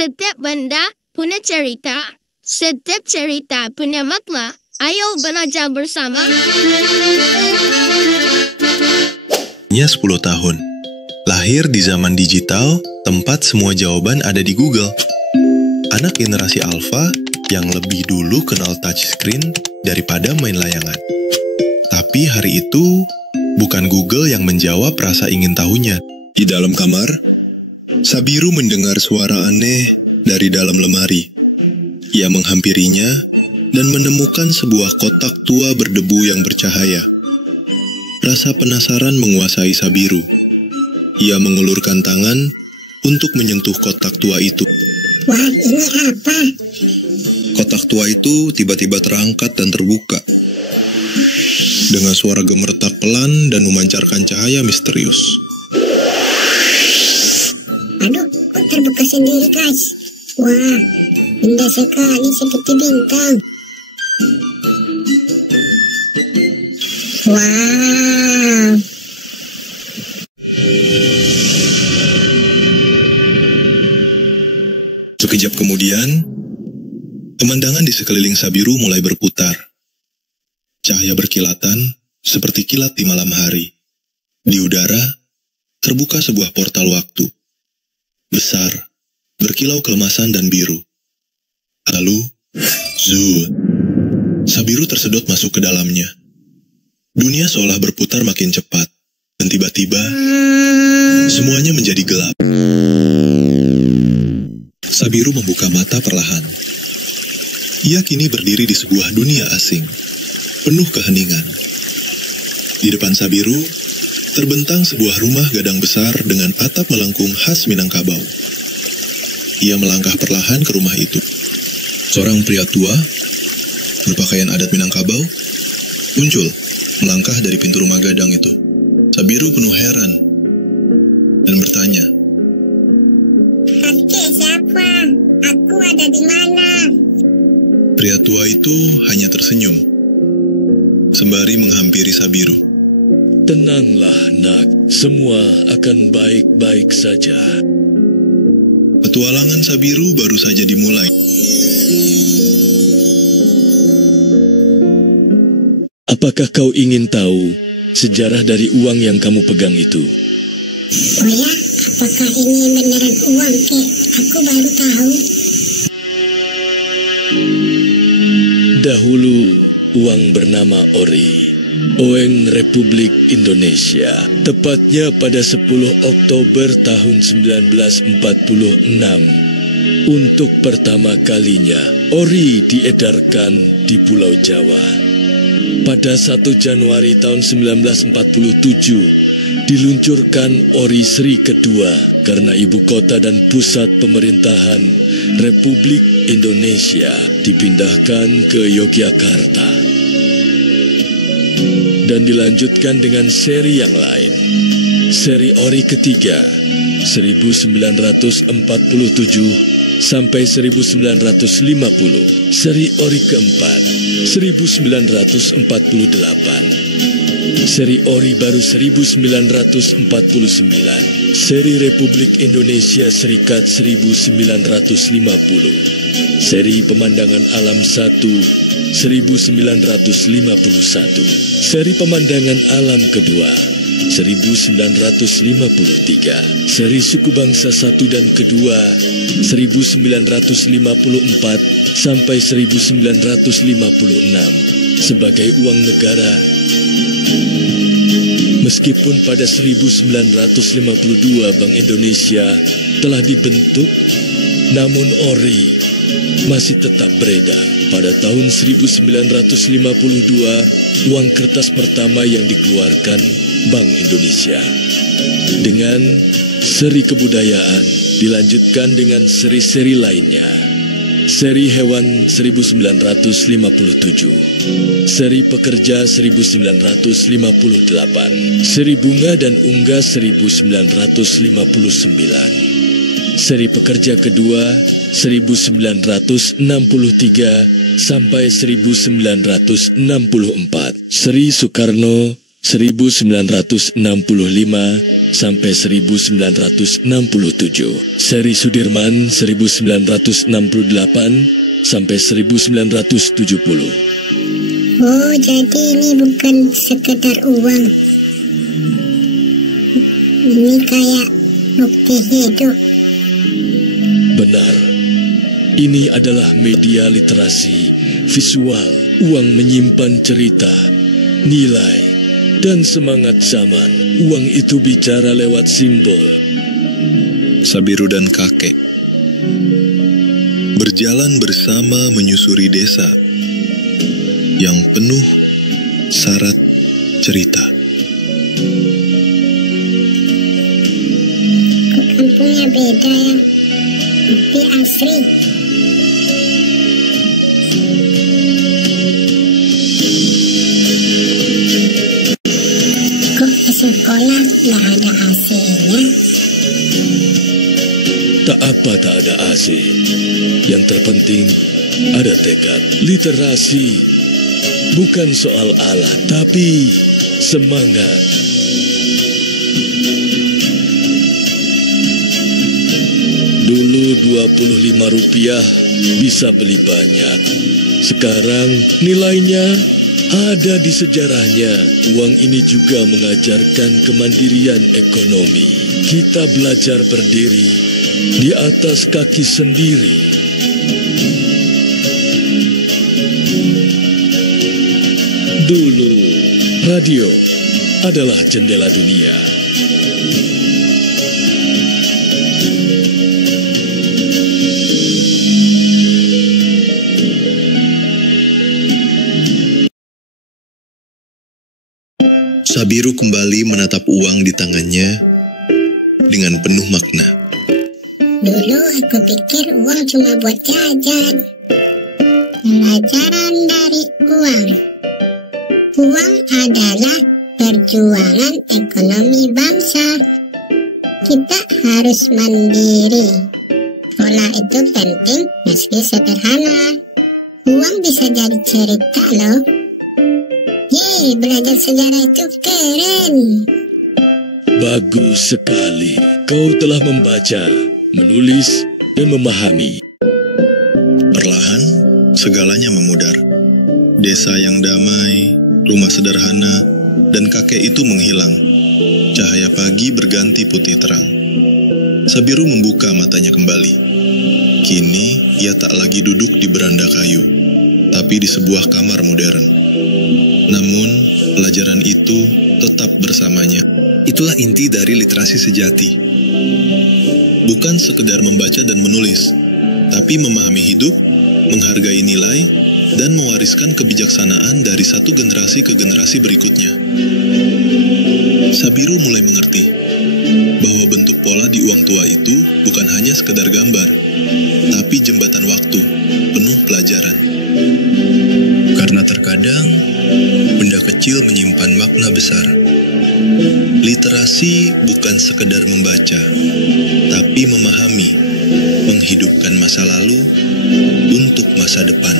Setiap benda punya cerita. Setiap cerita punya makna. Ayo belajar bersama. 10 tahun. Lahir di zaman digital, tempat semua jawaban ada di Google. Anak generasi Alpha yang lebih dulu kenal touchscreen daripada main layangan. Tapi hari itu, bukan Google yang menjawab rasa ingin tahunya. Di dalam kamar, Sabiru mendengar suara aneh dari dalam lemari. Ia menghampirinya dan menemukan sebuah kotak tua berdebu yang bercahaya. Rasa penasaran menguasai Sabiru. Ia mengulurkan tangan untuk menyentuh kotak tua itu. Wah, ini apa? Kotak tua itu tiba-tiba terangkat dan terbuka. Dengan suara gemeretak pelan dan memancarkan cahaya misterius. Aduh, kok terbuka sendiri, guys? Wah, indah sekali seperti bintang. Wow. Sekejap kemudian, pemandangan di sekeliling Sabiru mulai berputar. Cahaya berkilatan seperti kilat di malam hari. Di udara, terbuka sebuah portal waktu. Besar, berkilau keemasan dan biru. Lalu, zut, Sabiru tersedot masuk ke dalamnya. Dunia seolah berputar makin cepat, dan tiba-tiba, semuanya menjadi gelap. Sabiru membuka mata perlahan. Ia kini berdiri di sebuah dunia asing, penuh keheningan. Di depan Sabiru, terbentang sebuah rumah gadang besar dengan atap melengkung khas Minangkabau. Ia melangkah perlahan ke rumah itu. Seorang pria tua, berpakaian adat Minangkabau, muncul melangkah dari pintu rumah gadang itu. Sabiru penuh heran dan bertanya, Kakek siapa? Aku ada di mana? Pria tua itu hanya tersenyum, sembari menghampiri Sabiru. Tenanglah, nak. Semua akan baik-baik saja. Petualangan Sabiru baru saja dimulai. Apakah kau ingin tahu sejarah dari uang yang kamu pegang itu? Oh ya, apakah ini beneran uang, Kek? Aku baru tahu. Dahulu, uang bernama Ori. Oeng Republik Indonesia, tepatnya pada 10 Oktober tahun 1946. Untuk pertama kalinya, Ori diedarkan di Pulau Jawa. Pada 1 Januari tahun 1947, diluncurkan Ori Sri kedua karena ibu kota dan pusat pemerintahan Republik Indonesia dipindahkan ke Yogyakarta. Dan dilanjutkan dengan seri yang lain. Seri Ori ketiga, 1947 sampai 1950. Seri Ori keempat, 1948. Seri Ori baru 1949. Seri Republik Indonesia Serikat 1950. Seri Pemandangan Alam 1, 1951. Seri Pemandangan Alam kedua, 1953. Seri Suku Bangsa 1 dan kedua, 1954 sampai 1956 sebagai uang negara. Meskipun pada 1952 Bank Indonesia telah dibentuk, namun Ori masih tetap beredar. Pada tahun 1952, uang kertas pertama yang dikeluarkan Bank Indonesia. Dengan seri kebudayaan dilanjutkan dengan seri-seri lainnya. Seri Hewan 1957, Seri Pekerja 1958, Seri Bunga dan Unggas 1959, Seri Pekerja kedua 1963 sampai 1964, Seri Soekarno 1965 sampai 1967. Seri Sudirman 1968 sampai 1970. Oh, jadi ini bukan sekedar uang. Ini kayak bukti hidup. Benar. Ini adalah media literasi visual. Uang menyimpan cerita, nilai, dan semangat zaman. Uang itu bicara lewat simbol. Sabiru dan kakek berjalan bersama menyusuri desa yang penuh syarat cerita. Kok kampungnya beda ya? Bukti asri. Kok ke sekolah nggak ada AC-nya? Tak apa tak ada AC. Yang terpenting ada tekad. Literasi bukan soal alat, tapi semangat. Dulu Rp25 bisa beli banyak. Sekarang nilainya ada di sejarahnya. Uang ini juga mengajarkan kemandirian ekonomi. Kita belajar berdiri di atas kaki sendiri. Dulu, radio adalah jendela dunia. Sabiru kembali menatap uang di tangannya dengan penuh makna. Dulu aku pikir uang cuma buat jajan. Pelajaran dari uang. Uang adalah perjuangan ekonomi bangsa. Kita harus mandiri. Sekolah itu penting meski sederhana. Uang bisa jadi cerita loh. Yeay, belajar sejarah itu keren. Bagus sekali. Kau telah membaca, menulis, dan memahami. Perlahan, segalanya memudar. Desa yang damai, rumah sederhana, dan kakek itu menghilang. Cahaya pagi berganti putih terang. Sabiru membuka matanya kembali. Kini, ia tak lagi duduk di beranda kayu, tapi di sebuah kamar modern. Namun, pelajaran itu tetap bersamanya. Itulah inti dari literasi sejati. Bukan sekedar membaca dan menulis, tapi memahami hidup, menghargai nilai, dan mewariskan kebijaksanaan dari satu generasi ke generasi berikutnya. Sabiru mulai mengerti bahwa bentuk pola di uang tua itu bukan hanya sekedar gambar, tapi jembatan waktu, penuh pelajaran. Karena terkadang, benda kecil menyimpan makna besar. Literasi bukan sekedar membaca, tapi memahami, menghidupkan masa lalu untuk masa depan.